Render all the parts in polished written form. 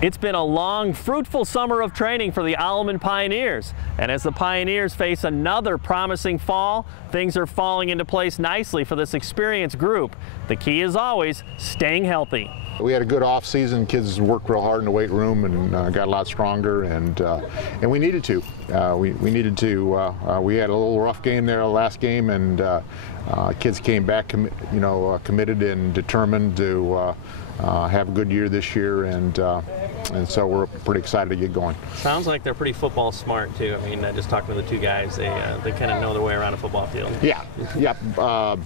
It's been a long, fruitful summer of training for the Alleman Pioneers, and as the Pioneers face another promising fall, things are falling into place nicely for this experienced group. The key is always staying healthy. We had a good off season. Kids worked real hard in the weight room and got a lot stronger, and we needed to. We needed to. We had a little rough game there last game, and kids came back, committed and determined to have a good year this year, and so we're pretty excited to get going. Sounds like they're pretty football smart too. I mean, just talking to the two guys, they kind of know their way around a football field. Yeah, yeah.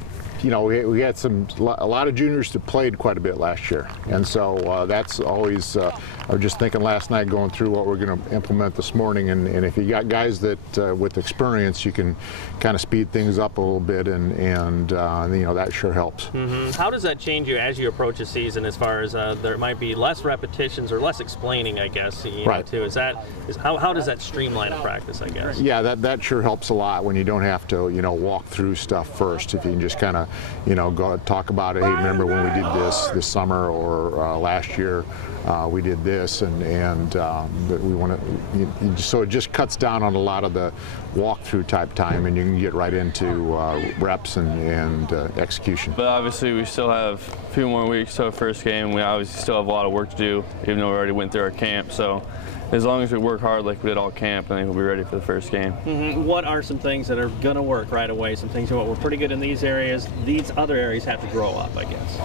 We had a lot of juniors that played quite a bit last year, and so that's always. I was just thinking last night, going through what we're going to implement this morning, and if you got guys that with experience, you can kind of speed things up a little bit, and that sure helps. Mm-hmm. How does that change you as you approach a season, as far as there might be less repetitions or less explaining, I guess, right. Too. How does that streamline a practice, I guess? Yeah, that sure helps a lot when you don't have to walk through stuff first. If you can just kind of go talk about it. Hey, remember when we did this summer, or last year we did this, and we want to. So it just cuts down on a lot of the walkthrough type time, and you can get right into reps and execution. But obviously, we still have a few more weeks to our first game. We obviously still have a lot of work to do, even though we already went through our camp. So as long as we work hard like we did all camp, I think we'll be ready for the first game. Mm-hmm. What are some things that are going to work right away? Some things that we're pretty good in these areas. These other areas have to grow up, I guess.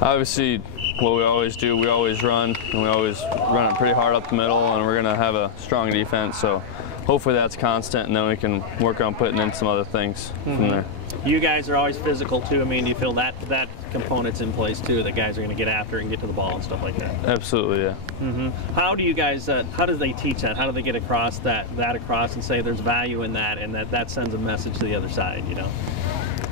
Obviously, what we always do, we always run, and we always run it pretty hard up the middle, and we're going to have a strong defense. So hopefully that's constant, and then we can work on putting in some other things from there. You guys are always physical too. I mean, do you feel that component's in place too? That guys are going to get after and get to the ball and stuff like that. Absolutely, yeah. Mm-hmm. How do you guys? How do they teach that? How do they get across that across and say there's value in that, and that sends a message to the other side?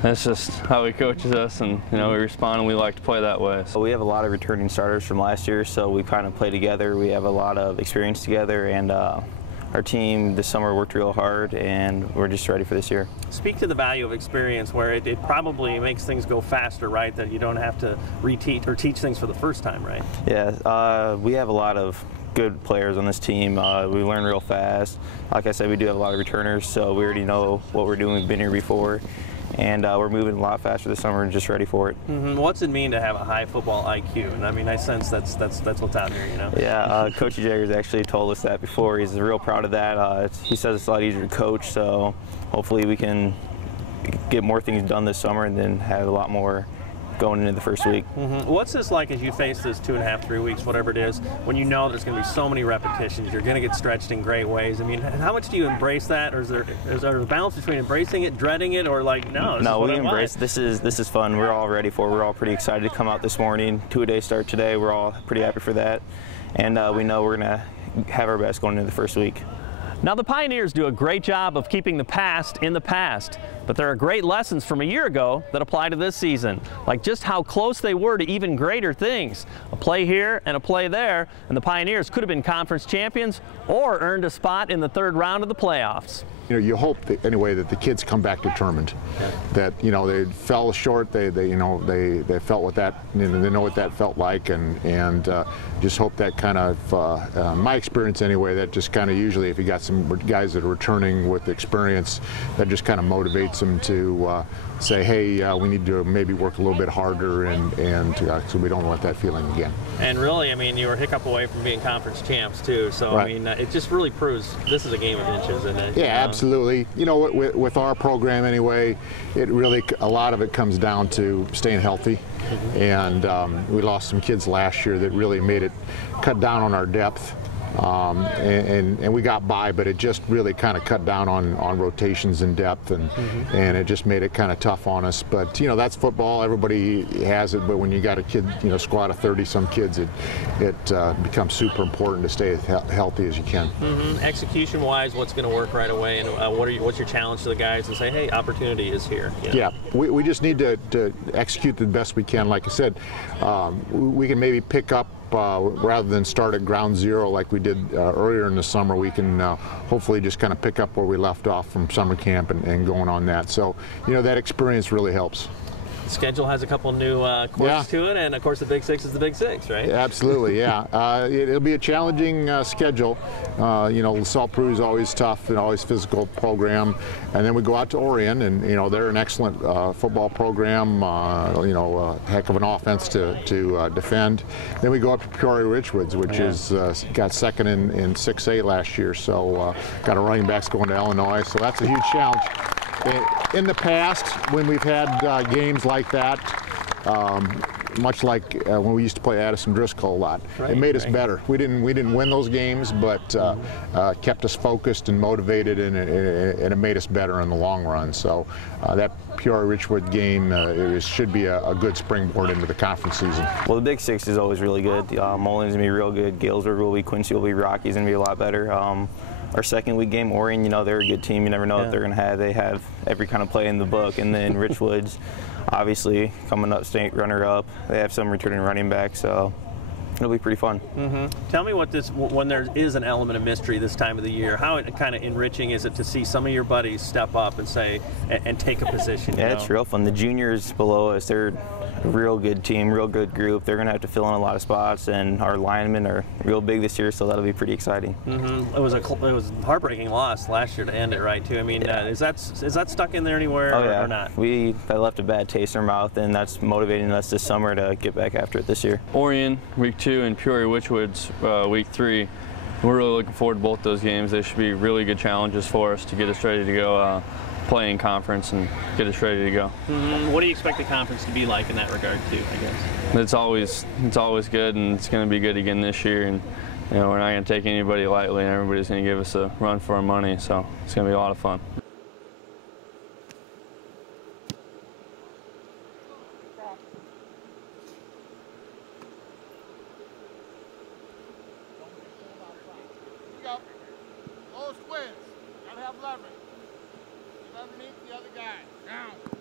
That's just how he coaches us, and we respond, and we like to play that way. So we have a lot of returning starters from last year, so we kind of play together. We have a lot of experience together, and our team this summer worked real hard, and we're just ready for this year. Speak to the value of experience, where it probably makes things go faster, right? That you don't have to reteach or teach things for the first time, right? Yeah, we have a lot of good players on this team. We learn real fast. Like I said, we do have a lot of returners, so we already know what we're doing. We've been here before. And we're moving a lot faster this summer and just ready for it. Mm-hmm. What's it mean to have a high football IQ? And I mean, I sense that's what's out here, Yeah, Coach Jaggers actually told us that before. He's real proud of that. He says it's a lot easier to coach, so hopefully we can get more things done this summer and then have a lot more going into the first week. Mm-hmm. What's this like as you face this 2.5, 3 weeks, whatever it is, when you know there's going to be so many repetitions, you're going to get stretched in great ways? I mean, how much do you embrace that, or is there a balance between embracing it, dreading it, or like, no, we embrace this is fun. We're all ready for it. We're all pretty excited to come out this morning. 2-a-day start today. We're all pretty happy for that, and we know we're going to have our best going into the first week. Now, the Pioneers do a great job of keeping the past in the past, but there are great lessons from a year ago that apply to this season, like just how close they were to even greater things. A play here and a play there, and the Pioneers could have been conference champions or earned a spot in the third round of the playoffs. You hope that, anyway, that the kids come back determined. That they fell short. They felt what that, they know what that felt like, and just hope that kind of, my experience anyway, that just kind of usually if you got some guys that are returning with experience, that just kind of motivates them to say, hey, we need to maybe work a little bit harder, and so we don't want that feeling again. And really, I mean, you were a hiccup away from being conference champs too. So right. I mean, it just really proves this is a game of inches, isn't it? Yeah, absolutely. With our program anyway, it really, a lot of it comes down to staying healthy. Mm-hmm. And we lost some kids last year that really made it cut down on our depth. And we got by, but it just really kind of cut down on rotations and depth, and and it just made it kind of tough on us. But that's football. Everybody has it, but when you got a kid, squad of 30-some kids, it becomes super important to stay as healthy as you can. Mm-hmm. Execution-wise, what's going to work right away, and what's your challenge to the guys and say, hey, opportunity is here? Yeah, we just need to execute the best we can. Like I said, we can maybe pick up. Rather than start at ground zero like we did earlier in the summer, we can hopefully just kind of pick up where we left off from summer camp and going on that. So, that experience really helps. schedule has a couple new courses to it, and of course the Big Six is the Big Six, right? Yeah, absolutely, yeah. It'll be a challenging schedule. You know, LaSalle Peru is always tough and always physical program, and then we go out to Orion, and you know they're an excellent football program. You know, a heck of an offense to defend. Then we go up to Peoria Richwoods, which is got second in 6A last year, so got a running backs going to Illinois, so that's a huge challenge. In the past, when we've had games like that, much like when we used to play Addison Driscoll a lot, it made us better. We didn't win those games, but kept us focused and motivated, and it made us better in the long run. So that Peoria Richwood game should be a good springboard into the conference season. Well, the Big Six is always really good. Mullins gonna be real good. Galesburg will be, Quincy will be, Rocky's gonna be a lot better. Our second week game, Orion, you know, they're a good team. You never know what they're going to have. They have every kind of play in the book. And then Richwoods, obviously, coming up state runner-up. They have some returning running back, so it'll be pretty fun. Tell me when there is an element of mystery this time of the year, how kind of enriching is it to see some of your buddies step up and say, and take a position? Yeah, it's real fun. The juniors below us, they're a real good team, real good group. They're going to have to fill in a lot of spots, and our linemen are real big this year, so that'll be pretty exciting. It was a heartbreaking loss last year to end it, right? Too. I mean, is that stuck in there anywhere or not? That left a bad taste in our mouth, and that's motivating us this summer to get back after it this year. Orion week 2 and Peoria Richwoods week 3. We're really looking forward to both those games. They should be really good challenges for us to get us ready to go play in conference and get us ready to go. What do you expect the conference to be like in that regard too, I guess? It's always good, and it's going to be good again this year. And you know, we're not going to take anybody lightly, and everybody's going to give us a run for our money. So it's going to be a lot of fun. Lowest wins. Gotta have leverage. Get underneath the other guy. Now.